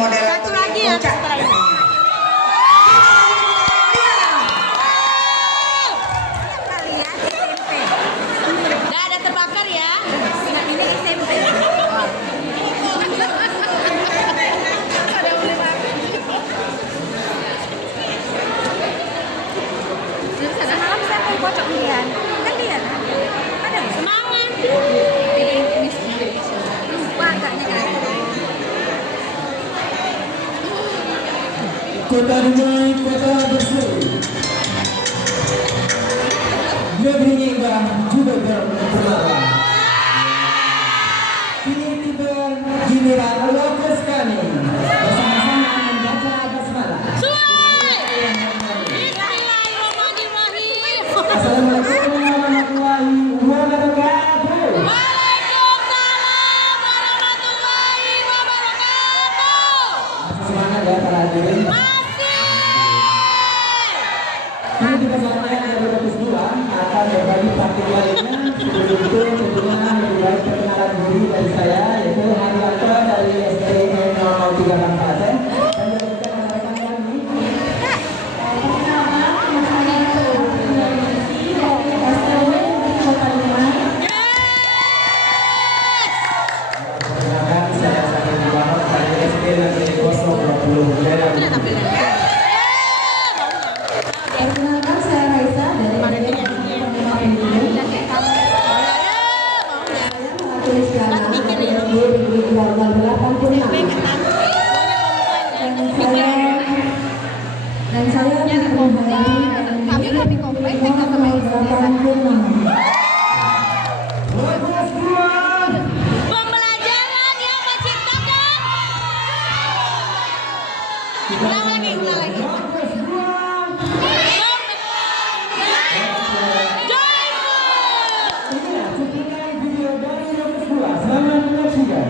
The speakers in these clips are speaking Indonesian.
moderator Satu lagi ya, kocak. satu lagi. Kalian SMP. Nggak ada terbakar ya. Ini SMP. Semalam saya mau pocok Dian. Kan Dian ada nggak? Semangat. Lupa agaknya kan. Kota Dumai, kota berseri. Negeri Indah juga bermegah. Kini tiba giliran Lokus kami bersama-sama membaca basmalah. Assalamualaikum warahmatullahi wabarakatuh. Waalaikumsalam warahmatullahi wabarakatuh. Semangat ya para hadirin. Ini juga saatnya dari Lokus 2 akan berbagi praktik lainnya. Sebelum itu tentunya lebih baik perkenalan diri dari saya, yaitu Haryanto dari SDN 003 Kabupaten. Dan dilanjutkan oleh rekan kami. Perkenalkan, saya Sakin Muhammad dari SDN 020 Jaya. Perkenalkan, saya Raisa dari Pendidikan Pendidikan. Saya mewakili sekarang di 86. Dan saya pribadi kami lebih kompleks dengan nomor 86. Pembelajaran yang menciptakan. Ulang lagi, ulang lagi. Inilah cuplikan video dari Lokus 2. Selamat menyaksikan.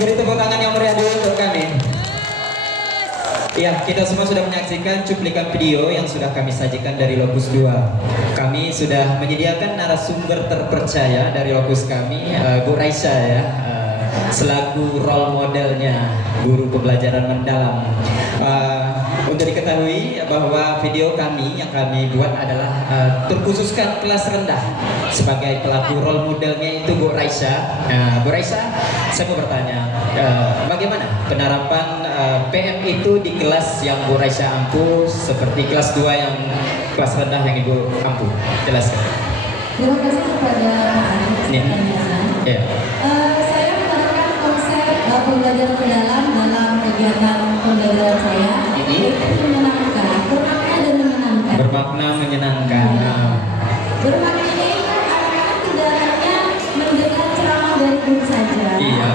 beri tepuk tangan yang meriah dulu untuk kami. Ya, kita semua sudah menyaksikan cuplikan video yang sudah kami sajikan dari Lokus 2. Kami sudah menyediakan narasumber terpercaya dari Lokus kami, Bu Raisa ya, selaku role modelnya guru pembelajaran mendalam. Untuk diketahui bahwa video kami yang kami buat adalah terkhususkan kelas rendah. Sebagai pelaku role modelnya itu Bu Raisa. Bu Raisa, saya mau bertanya, bagaimana penerapan PM itu di kelas yang Bu Raisa ampuh seperti kelas 2 yang kelas rendah yang Ibu ampuh? Jelaskan. Terima kasih kepada Pak Nih. Anies. Ya. Saya menerapkan konsep pembelajaran mendalam dalam kegiatan pembelajaran saya. Itu menyenangkan, bermakna dan menyenangkan. Bermakna menyenangkan. Bermakna ini anak-anak tidak hanya mendengar ceramah dari guru saja. Iya.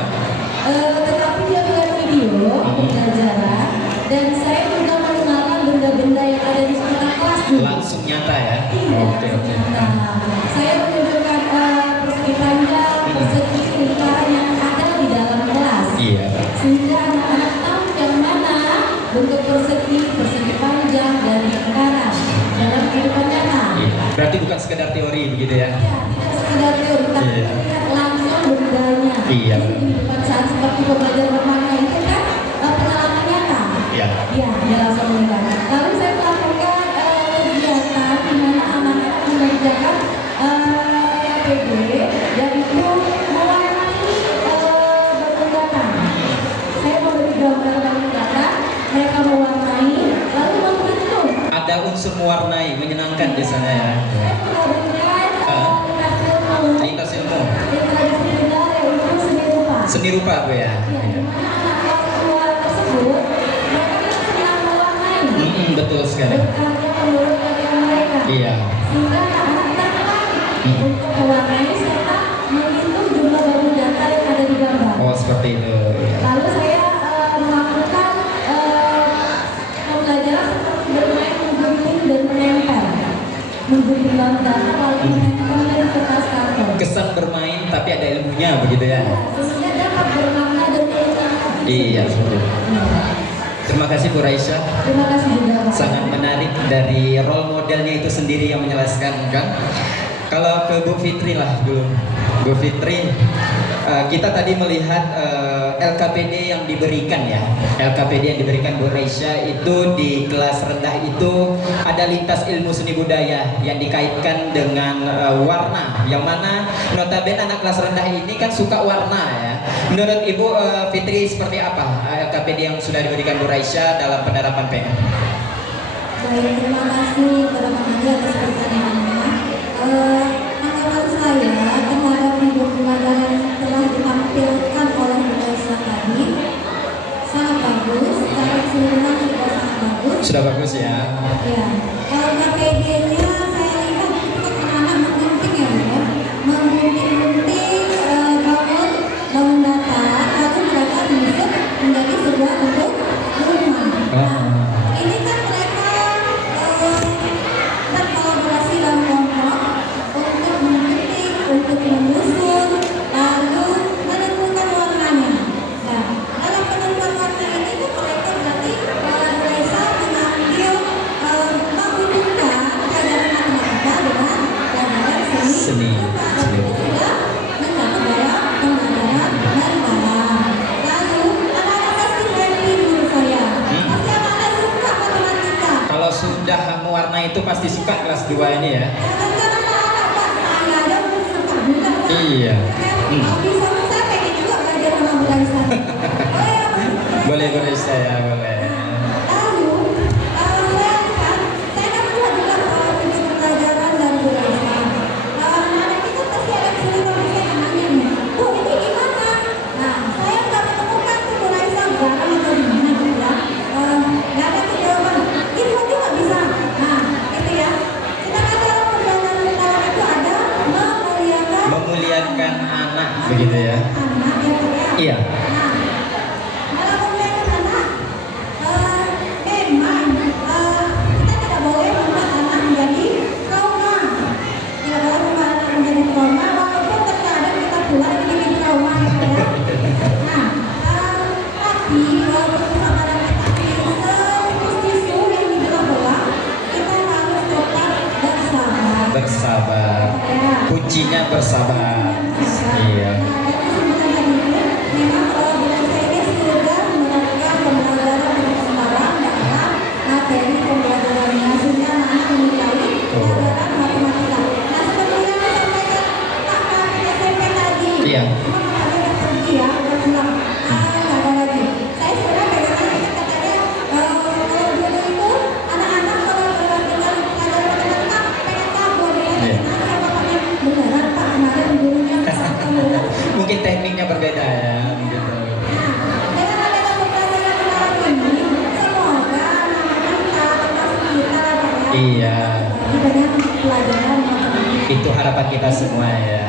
Tetapi dia melihat video pembelajaran dan saya juga mengenalkan benda-benda yang ada di sekitar kelas juga. Langsung nyata ya. Iya, Oke. saya menunjukkan persegi panjang, persegi lingkaran yang ada di dalam kelas. Iya. Sehingga anak-anak tahu yang mana bentuk persegi panjang dan lingkaran dalam kehidupan nyata. Iya. Berarti bukan sekedar teori begitu ya? Ya, tidak sekedar teori, tapi Iya. lihat langsung bendanya. Iya. Jadi kehidupan saat seperti pembelajaran bermakna itu kan pengalaman nyata. Iya. Iya, dia langsung melihat. Lalu saya melakukan kegiatan di mana anak-anak mengerjakan PD, yaitu mewarnai berundakan. Saya memberi gambar berundakan, mereka mewarnai, lalu menghitung. Ada unsur mewarnai, menyenangkan di sana ya. Saya menggunakan Lintas ilmu. tradisi bendera yaitu seni rupa. Seni rupa Bu ya. Ya, di mana anak kelas 2 tersebut mereka kan sedang mewarnai. Betul sekali. Berkarya menurut karya mereka. Iya. Sehingga anak-anak tertarik untuk mewarnai serta menghitung jumlah baru data yang ada di gambar. Oh seperti itu. Iya. Lalu saya melakukan pembelajaran seperti bermain menggunting dan menempel. Menggunting dalam data lalu menempelnya di kertas karton. Kesan bermain tapi ada ilmunya begitu ya. Sehingga dapat bermakna dan menyenangkan. Iya seperti itu. Terima kasih Bu Raisa. Terima kasih juga Pak. Sangat menarik dari role modelnya itu sendiri yang menjelaskan kan. Kalau ke Bu Fitri lah dulu. Bu Fitri, kita tadi melihat LKPD yang diberikan ya. LKPD yang diberikan Bu Raisa itu di kelas rendah itu ada lintas ilmu seni budaya yang dikaitkan dengan warna. Yang mana notabene anak kelas rendah ini kan suka warna ya. Menurut Ibu Fitri seperti apa LKPD yang sudah diberikan Bu Raisa dalam penerapan PM? Baik, terima kasih kepada Pak Andi atas pertanyaannya. Tanggapan saya terhadap video pembelajaran yang telah ditampilkan oleh Bu Raisa tadi sangat bagus, secara keseluruhan juga sangat bagus. Sudah bagus ya. Ya, kalau KPD-nya saya lihat itu kan anak-anak menggunting ya Bu ya, menggunting-gunting bangun data, lalu mereka menyusun menjadi sebuah bentuk rumah. Nah, ini kan mereka berkolaborasi dalam kelompok untuk menggunting, untuk menyusun, lalu menentukan warnanya. Nah, dalam penentuan warna ini kan mereka berarti Raisa mengambil menghubungkan pelajaran matematika dengan pelajaran seni. Sudah mencakup dalam pembelajaran mendalam. Lalu anak-anak pasti happy menurut saya. Pasti anak-anak suka matematika. Kalau sudah mewarna itu pasti suka kelas 2 ini ya. Iya. Bisa saya pengen juga belajar sama Bu Raisa. Boleh Bu Raisa ya, boleh. Lalu saya kan buat juga video pembelajaran dari Bu Raisa. Anak-anak itu pasti ada kesulitan saya nanya nih, Bu ini gimana? Nah saya nggak menemukan tuh Bu Raisa barang atau gimana gitu ya. Nggak ada tuh jawaban. Itu aja nggak bisa. Nah itu ya. Kita kan dalam pembelajaran mendalam itu ada Memuliakan anak begitu ya. anak ya Bu ya. Iya. Nah, dalam pembelajaran anak, memang kita tidak boleh membuat anak menjadi trauma. Tidak boleh membuat anak menjadi trauma, walaupun terkadang kita pula dibikin trauma. Ya. Nah, Iya. Cuma katanya udah pergi ya, udah pulang. Nggak ada lagi. Saya sebenarnya pegangannya kan katanya kalau dulu itu anak-anak kalau dengan pelajaran matematika pengen kabur ya. Iya. Nanti bapaknya beneran Pak kemarin gurunya kamu. Mungkin tekniknya berbeda ya. Gitu. Dengan adanya pembelajaran kemarin ini, semoga anak-anak kita termasuk kita lah Pak ya. Iya. Lebih banyak pelajaran matematika. Itu harapan kita semua ya.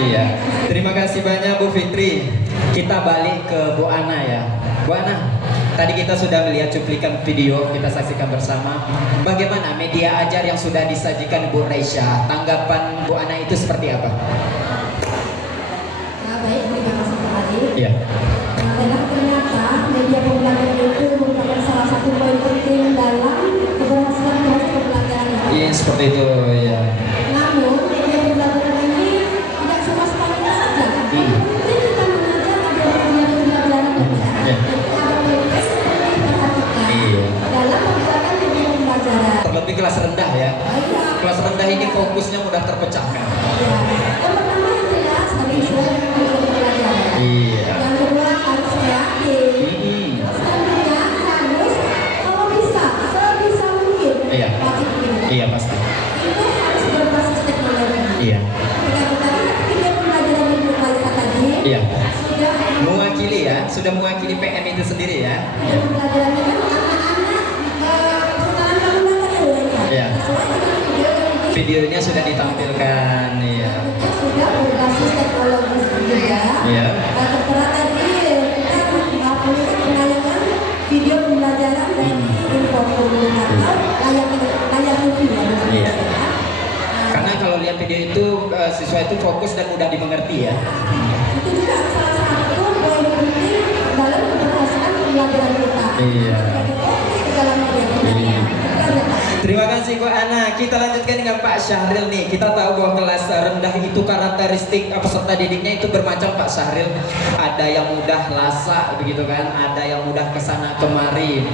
Iya. Terima kasih banyak Bu Fitri. Kita balik ke Bu Ana ya. Bu Ana, tadi kita sudah melihat cuplikan video, kita saksikan bersama. Bagaimana media ajar yang sudah disajikan Bu Reisha? Tanggapan Bu Ana itu seperti apa? Nah, baik, terima kasih Pak Adi. Iya. Memang ternyata media pembelajaran itu merupakan salah satu poin penting dalam keberhasilan proses pembelajaran itu. Iya, seperti itu ya. Namun, media pembelajaran ini tidak cuma sepanjang saja. Penting kita mengajar ada media pembelajaran itu ya. Iya. Ada poin-poin yang perlu diperhatikan Iya. dalam menggunakan media pembelajaran. Terlebih kelas rendah ya. Iya. Kelas rendah ini fokusnya mudah terpecahkan. Ya. Yang pertama yang jelas harus sesuai dengan media pembelajaran. Iya. Yang kedua harus kreatif. Selanjutnya harus kalau bisa sebisa mungkin Iya. wajib ilmu. Iya pasti. Itu harus berbasis teknologi. Iya. Ketika kita lihat video pembelajaran di Raisa tadi, Iya. sudah Mewakili ya, sudah mewakili PM itu sendiri ya. video pembelajarannya kan anak-anak perkenalan bangunan ya Raisa. Iya. Sesuai dengan video yang Videonya sudah ditampilkan, iya. sudah berbasis teknologi juga. Iya. Tertera tadi kita perlu penayangan video pembelajaran dari info atau layar TV ya. Iya. Karena kalau lihat video itu siswa itu fokus dan mudah dimengerti ya. Itu juga salah satu poin penting dalam keberhasilan pembelajaran kita. Iya. Jadi fokus ke dalam media pembelajaran. Terima kasih Bu Ana. Kita lanjutkan dengan Pak Syahril nih. Kita tahu bahwa kelas rendah itu karakteristik peserta didiknya itu bermacam Pak Syahril. Ada yang mudah lasa begitu kan, ada yang mudah kesana kemari.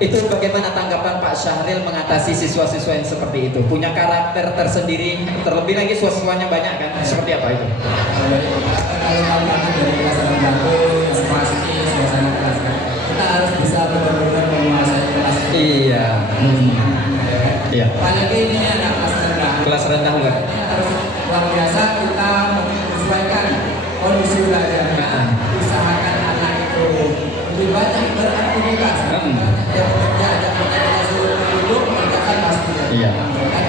Itu bagaimana tanggapan Pak Syahril mengatasi siswa-siswa yang seperti itu? Punya karakter tersendiri, terlebih lagi siswa-siswanya banyak kan? Seperti apa itu? Kalau tantangan dari kelas rendah itu yang pasti suasana kelas kan. Kita harus bisa benar-benar menguasai kelas. Iya. Iya. Apalagi ini anak kelas rendah. Kelas rendah luar. Ini harus luar biasa kita menyesuaikan kondisi belajarnya. Usahakan anak itu lebih banyak beraktivitas. Lebih banyak yang bekerja, ajak mereka kita suruh duduk, mengerjakan pasti. Iya.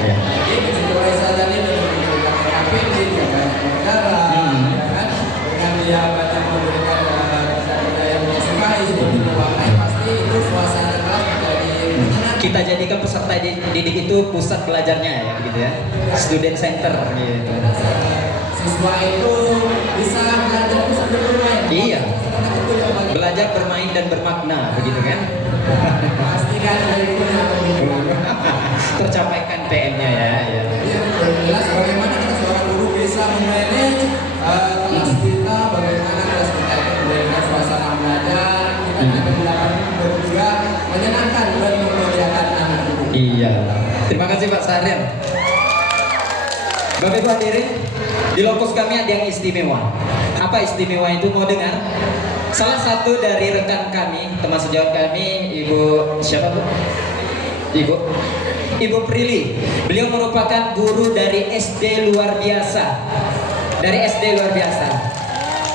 Iya. Jadi sesuai saja ini dengan KPD dia banyak negara, ya kan? Dengan dia banyak memberikan benda yang dia sukai seperti mewarnai, pasti itu suasana kelas menjadi menyenangkan. Kita jadikan peserta didik itu pusat belajarnya ya, begitu ya. Student center gitu. Siswa itu bisa belajar itu sambil bermain. Iya. Itu yang paling Belajar bermain dan bermakna, begitu kan? pastikan dari itu yang begitu. Tercapaikan PM-nya ya. Ya. Jelas bagaimana kita seorang guru bisa memanage kelas kita, bagaimana kelas kita itu memberikan suasana belajar, kita juga dapat juga menyenangkan dan membahagiakan anak guru. Iya. Terima kasih Pak Syahril. Bapak Ibu hadirin, di lokus kami ada yang istimewa. Apa istimewa itu, mau dengar? Salah satu dari rekan kami, teman sejawat kami, Ibu siapa Bu? Ibu Prilly. Beliau merupakan guru dari SD luar biasa. Dari SD luar biasa.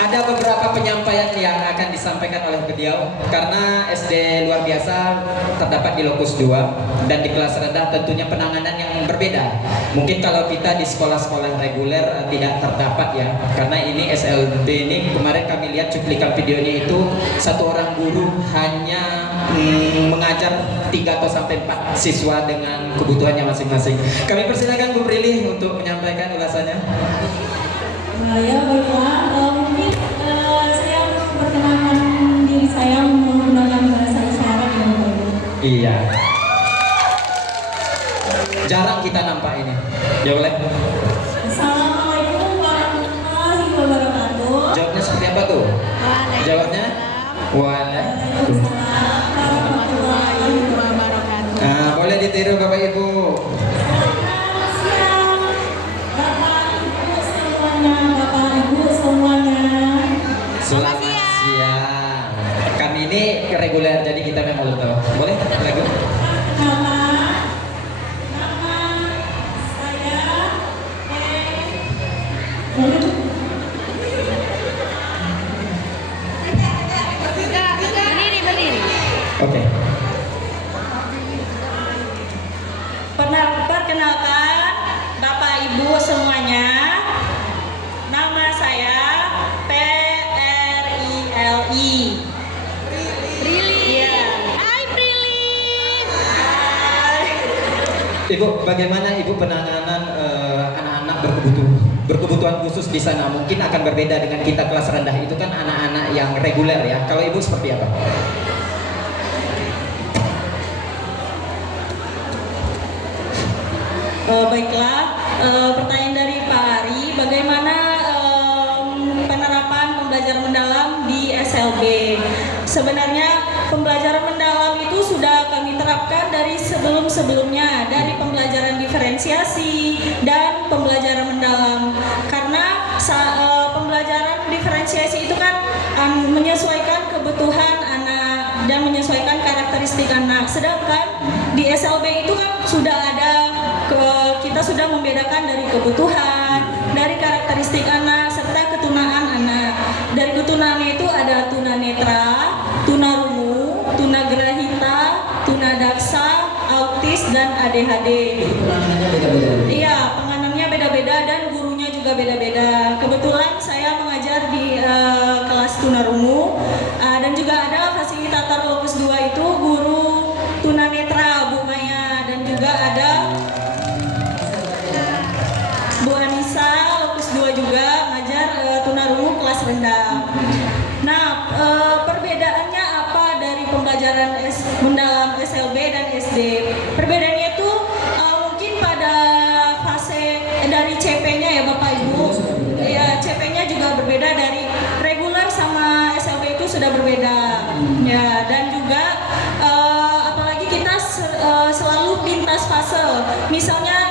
Ada beberapa penyampaian yang akan disampaikan oleh beliau karena SD luar biasa terdapat di lokus 2 dan di kelas rendah tentunya penanganan yang berbeda. Mungkin kalau kita di sekolah-sekolah reguler tidak terdapat ya, karena ini SLB ini kemarin kami lihat cuplikan videonya itu satu orang guru hanya mengajar 3 atau sampai 4 siswa dengan kebutuhannya masing-masing. Kami persilakan Bu Prilly untuk menyampaikan ulasannya. Ya baiklah, mungkin saya perkenalkan diri saya menggunakan bahasa isyarat ya Bapak Ibu. Iya. Jarang kita nampak ini. Ya boleh. Assalamualaikum warahmatullahi wabarakatuh. Jawabnya seperti apa tuh? Jawabnya? Waalaikumsalam warahmatullahi wabarakatuh. Nah, boleh ditiru Bapak Ibu. Selamat siang, Bapak Ibu semuanya. Bapak Ibu semuanya. Selamat siang. Kami ini reguler, jadi kita memang belum tahu. Boleh lagu? Nama saya Oke. Perkenalkan Bapak Ibu semuanya. Nama saya Prilly. Iya. Hai Prilly. Hai. Ibu, bagaimana Ibu penanganan anak-anak berkebutuhan khusus di sana? Mungkin akan berbeda dengan kita kelas rendah, itu kan anak-anak yang reguler ya. Kalau Ibu seperti apa? Baiklah, pertanyaan dari Pak Ari, bagaimana penerapan pembelajaran mendalam di SLB? Sebenarnya pembelajaran mendalam itu sudah kami terapkan dari sebelum-sebelumnya, dari pembelajaran diferensiasi dan pembelajaran mendalam. Karena pembelajaran diferensiasi itu kan menyesuaikan kebutuhan anak dan menyesuaikan karakteristik anak. Sedangkan di SLB itu kan sudah ada kita sudah membedakan dari kebutuhan, dari karakteristik anak, serta ketunaan anak. Dari ketunaannya itu ada tunanetra, tunarungu, tunagrahita, tunadaksa, autis, dan ADHD. Penanganannya beda-beda. Iya, penganannya beda-beda dan gurunya juga beda-beda. Kebetulan saya mengajar di kelas tunarungu dan juga ada fasilitator Lokus 2 itu guru tunanetra Bu Maya, dan juga ada Bu Anissa Lokus 2 juga ngajar tunarungu kelas rendah. Nah, perbedaannya apa dari pembelajaran mendalam SLB dan SD? Perbedaannya itu mungkin pada fase dari CP-nya ya Bapak Ibu. Ya, CP-nya juga berbeda, dari reguler sama SLB itu sudah berbeda. Ya, dan juga apalagi kita selalu lintas fase. Misalnya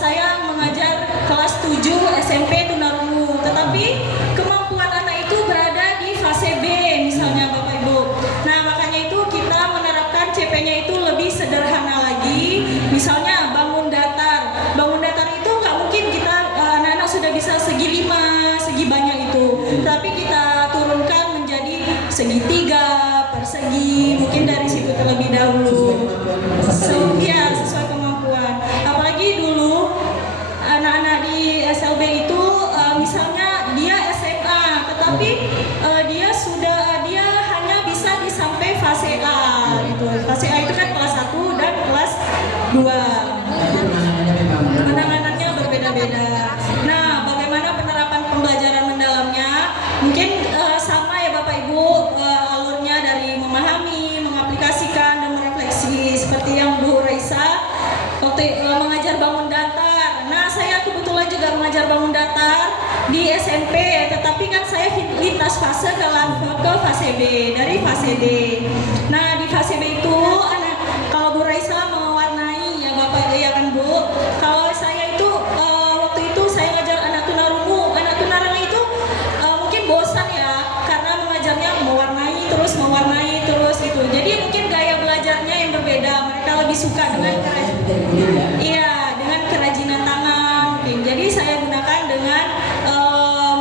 saya mengajar kelas 7 SMP tunarungu, tetapi kemampuan anak itu berada di fase B misalnya Bapak Ibu. Nah, makanya itu kita menerapkan CP-nya itu lebih sederhana lagi. Misalnya bangun datar. Bangun datar itu nggak mungkin kita anak-anak sudah bisa segi 5, segi banyak itu. Tapi kita turunkan menjadi segitiga, persegi, mungkin dari situ terlebih dahulu. Ya, sesuai kemampuan. Apalagi dulu anak-anak di SLB itu misalnya dia SMA, tetapi dia hanya bisa di sampai fase A gitu. Fase A itu kan kelas 1 dan kelas 2. Penanganannya berbeda-beda. Nah, bagaimana penerapan pembelajaran mendalamnya? Mungkin sama ya Bapak Ibu, alurnya dari memahami, mengaplikasikan, dan merefleksi seperti yang Bu Raisa waktu mengajar bangun datar. Nah, saya kebetulan juga mengajar bangun datar di SMP, tetapi kan saya lintas fase ke fase B, dari fase D. Nah, di fase B itu kalau Bu Raisa mewarnai ya Bapak ya kan Bu. Kalau saya itu waktu itu saya ngajar anak tunarungu. Anak tunarungu itu mungkin bosan ya, karena mengajarnya mewarnai terus gitu. Jadi mungkin gaya belajarnya yang berbeda. Mereka lebih suka dengan kerajinan tangan mungkin. Jadi saya gunakan dengan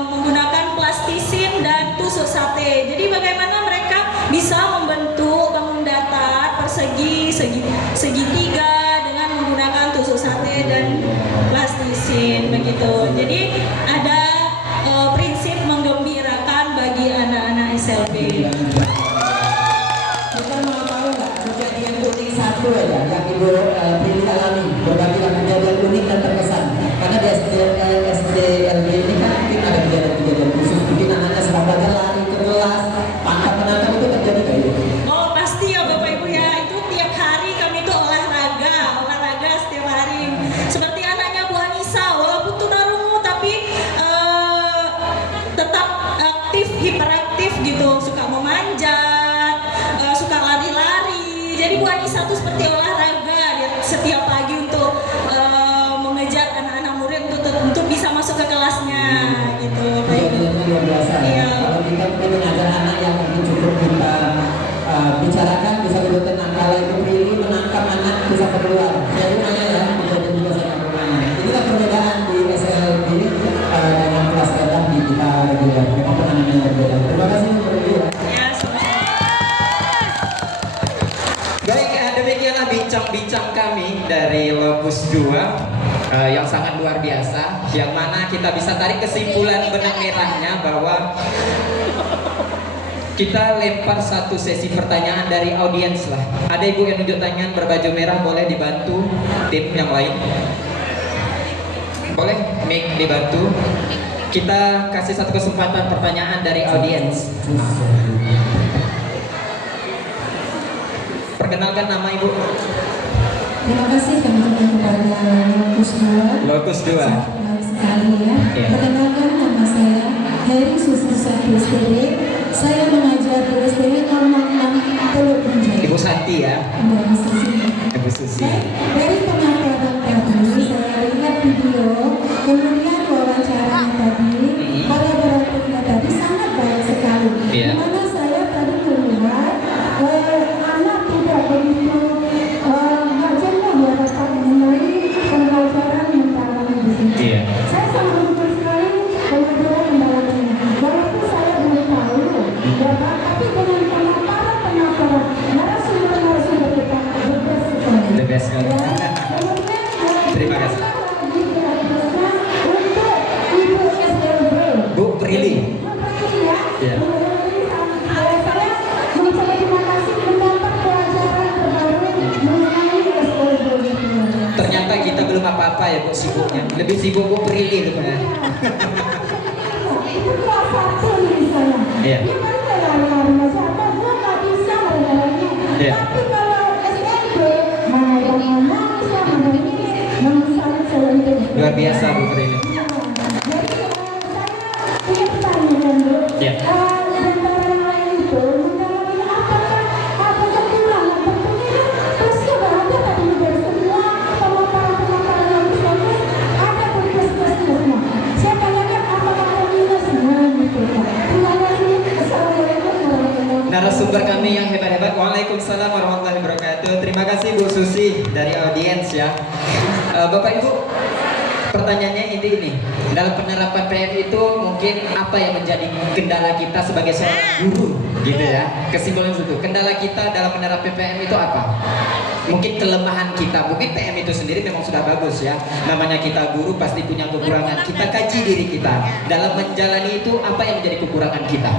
menggunakan plastisin dan tusuk sate. Jadi bagaimana mereka bisa membentuk bangun datar, persegi, segitiga dengan menggunakan tusuk sate dan plastisin begitu. Jadi ada prinsip menggembirakan bagi anak-anak SLB. Kita mau tahu nggak kejadian unik satu aja yang Ibu Prilly alami, berbagai kejadian unik dan terkesan. Karena di SDLB ini kan mungkin ada kejadian khusus, mungkin anaknya sedang belajar lari ke kelas, pangkat menantang itu terjadi kayak gitu. Oh pasti ya Bapak Ibu ya, itu tiap hari kami itu olahraga setiap hari. Seperti anaknya Bu Anissa, walaupun tunarungu tapi kelasnya gitu. Jawabannya luar biasa. Iya. Kalau kita mungkin mengajar anak yang mungkin cukup kita bicarakan bisa lebih tenang. Kalau itu pilih menangkap anak bisa keluar. Jadi mana ya? Kejadian juga sama rumahnya. Inilah perbedaan di SLB dengan kelas rendah di kita reguler. Memang penanganannya berbeda. Terima kasih untuk berdua. Ya, sama-sama. Baik, demikianlah bincang-bincang kami dari Lokus 2 yang sangat luar biasa, yang mana kita bisa tarik kesimpulan benang merahnya bahwa kita lempar satu sesi pertanyaan dari audiens lah. Ada ibu yang nunjuk tangan berbaju merah, boleh dibantu tim yang lain. Boleh, mic dibantu. Kita kasih satu kesempatan pertanyaan dari audiens. Perkenalkan nama ibu. Terima kasih teman-teman kepada Lokus 2. Lokus 2. Sangat menarik sekali ya. Iya. Perkenalkan nama saya Heri Susanti SPD. Saya mengajar di SDN 06 Teluk Benjai. Ibu Santi ya. Dari sisi. Ibu Susi. Dari pemaparan tadi saya lihat video, kemudian wawancaranya tadi, kolaboratifnya tadi sangat baik sekali. Iya. Dimana saya tadi melihat anak tidak begitu jenuh di hadapan mengenai pembelajaran mendalami di sini. Iya. Saya sangat bersyukur sekali pembelajaran mendalaminya. Walaupun saya belum tahu, ya Pak, tapi dengan pemaparan narasumber kita berbeda sekali. The best sekali. Terima kasih. Bu Prilly. Iya. Ternyata kita belum apa-apa ya Bu, sibuknya. Lebih sibuk Bu Prilly rupanya. Iya. Iya. Tapi kalau SMP, mana yang menangis, mana ini, saya Luar biasa Bu Prilly. jadi saya punya pertanyaan Bu. Ya. Antara yang lain itu mendalami apakah kurang? Tentunya pasti ada tadi dari semua pemaparan yang bagus ada plus-plusnya semua. Saya tanyakan apakah ada minusnya gitu Pak. Terima kasih. Assalamualaikum warahmatullahi wabarakatuh. Narasumber kami yang hebat-hebat. Waalaikumsalam warahmatullahi wabarakatuh. Terima kasih Bu Susi dari audiens ya. Bapak Ibu, pertanyaannya ini. Dalam penerapan PM itu mungkin apa yang menjadi kendala kita sebagai seorang guru gitu ya. Kesimpulan itu. Kendala kita dalam menerapkan PM itu apa? Mungkin kelemahan kita, mungkin PM itu sendiri memang sudah bagus ya. Namanya kita guru pasti punya kekurangan. Kita kaji diri kita. Dalam menjalani itu apa yang menjadi kekurangan kita?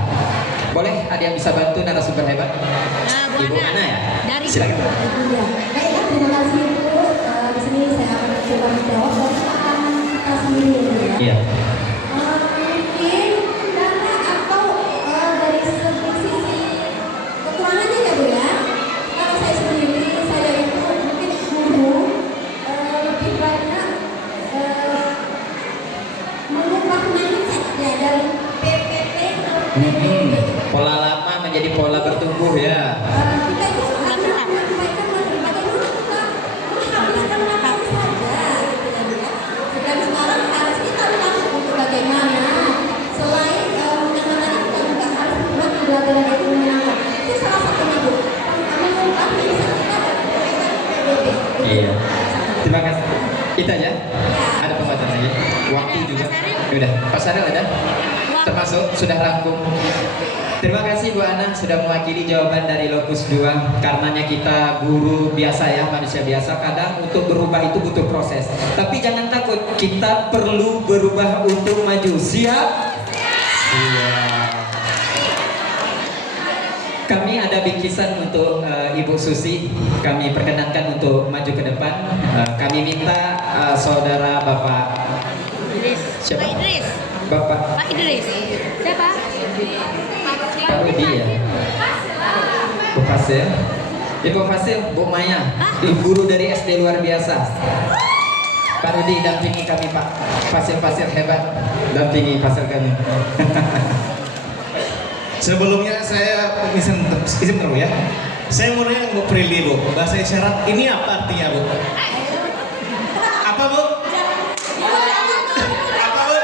Boleh ada yang bisa bantu narasumber hebat? Ibu Ana ya? Silakan. Ya, baiklah, terima kasih Bu. Di sini saya akan coba menjawab dari pengalaman kita sendiri ya. Iya. Mungkin karena atau dari sisi kekurangannya ya Bu ya. Kalau saya sendiri, saya itu mungkin guru lebih banyak mengubah mindset ya dari PPT ke PPP. Pola lama menjadi pola bertumbuh ya. Kita itu hanya menyampaikan bagaimana kita menghabiskan materi saja gitu ya Bu ya. Dan sekarang harus kita lakukan untuk bagaimana selain materi kita juga harus membuat pembelajaran itu menyenangkan. Itu salah satunya Bu. Mengubah mindset kita dari PPP. Iya. Terima kasih. Itu aja. Ada pembahasan lagi. Waktu juga. Udah. Pak Saril ada? Termasuk sudah rangkum. Terima kasih Bu Ana sudah mewakili jawaban dari Lokus 2. Karenanya kita guru biasa ya, manusia biasa. Kadang untuk berubah itu butuh proses. Tapi jangan takut, kita perlu berubah untuk maju. Siap? Siap. Kami ada bingkisan untuk Ibu Susi. Kami perkenankan untuk maju ke depan. Kami minta saudara Bapak siapa? Pak Idris. Bapak Pak Idris. Siapa? Pak Rudi ya? Bu Fasil? Ibu Fasil, Bu Maya, Ibu guru dari SD luar biasa. Pak Rudi dampingi kami Pak. Fasil hebat, dampingi Fasil kami. Sebelumnya saya izin dulu ya. Saya mau nanya Bu Prilly Bu, bahasa isyarat ini apa artinya Bu? Apa Bu? Apa Bu?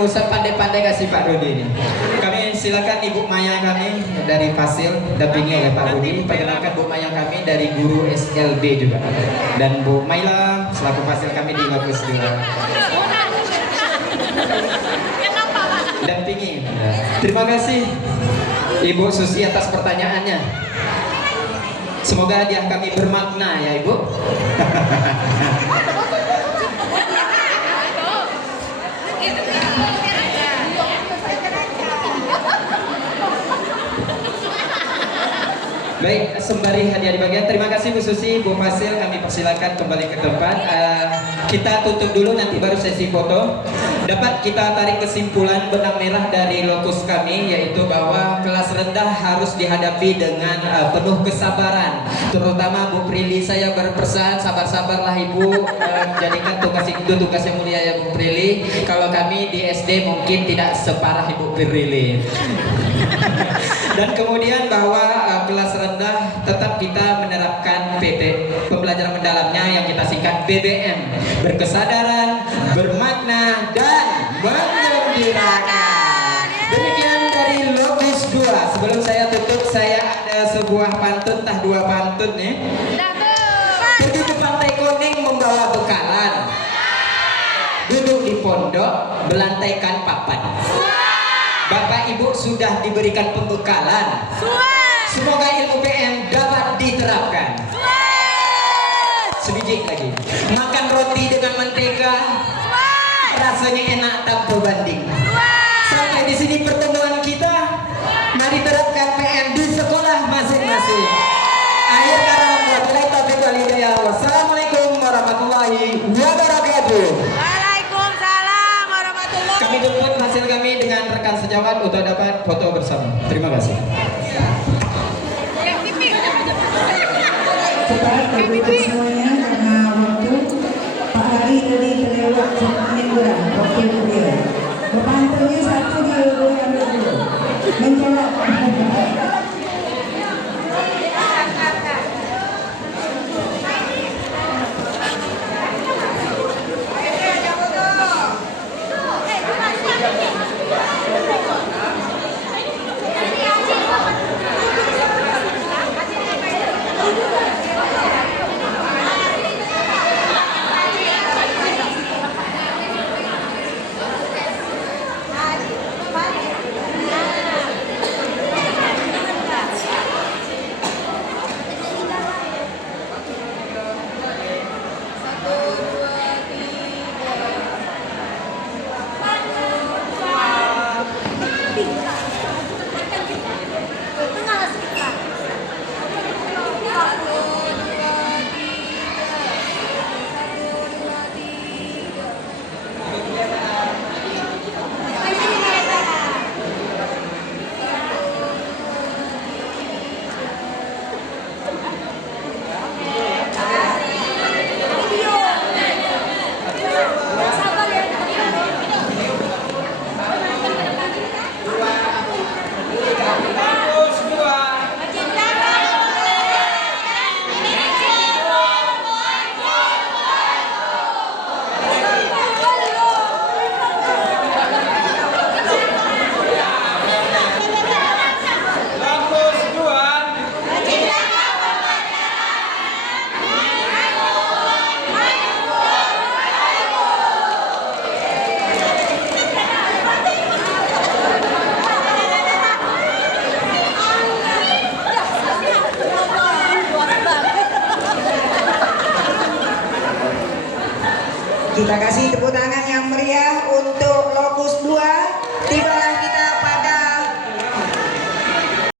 nggak usah pandai-pandai kasih Pak Rudi ini. Kami silakan Ibu Maya kami dari Fasil, dampingi oleh Pak Rudi. Perkenalkan Bu Maya kami dari guru SLB juga. Dan Bu Maila selaku Fasil kami di Lokus 2. Dampingi. Terima kasih Ibu Susi atas pertanyaannya. Semoga hadiah kami bermakna ya Ibu. Baik, sembari hadiah dibagian, terima kasih Bu Susi, Bu Fasil, kami persilakan kembali ke tempat. Kita tutup dulu, nanti baru sesi foto. Dapat kita tarik kesimpulan benang merah dari lokus kami, yaitu bahwa kelas rendah harus dihadapi dengan penuh kesabaran. Terutama Bu Prilly, saya berpesan sabar-sabarlah Ibu, jadikan tugas itu tugas yang mulia ya Bu Prilly. Kalau kami di SD mungkin tidak separah Ibu Prilly. Dan kemudian bahwa kelas rendah tetap kita menerapkan PP, pembelajaran mendalamnya yang kita singkat BBM, berkesadaran, bermakna, dan menggembirakan. Demikian dari Lokus 2. Sebelum saya tutup, saya ada sebuah pantun, entah dua pantun nih. Pergi ke Pantai Kuning membawa bekalan, duduk di pondok belantaikan papan. Bapak Ibu sudah diberikan pembekalan. Semoga ilmu PM dapat diterapkan. Sebiji lagi. Makan roti dengan mentega, rasanya enak tanpa banding. Sampai di sini pertemuan kita. Mari terapkan PM di sekolah masing-masing. Akhir kata, wabillahi taufiq wal hidayah. Wassalamualaikum warahmatullahi wabarakatuh. Kami jemput hasil kami dengan rekan sejawat untuk dapat foto bersama. Terima kasih. Cepat berikut semuanya karena waktu Pak Hari tadi terlewat menit kurang waktu beliau. Berpantunya satu dua yang dulu mencolok. Kita kasih tepuk tangan yang meriah untuk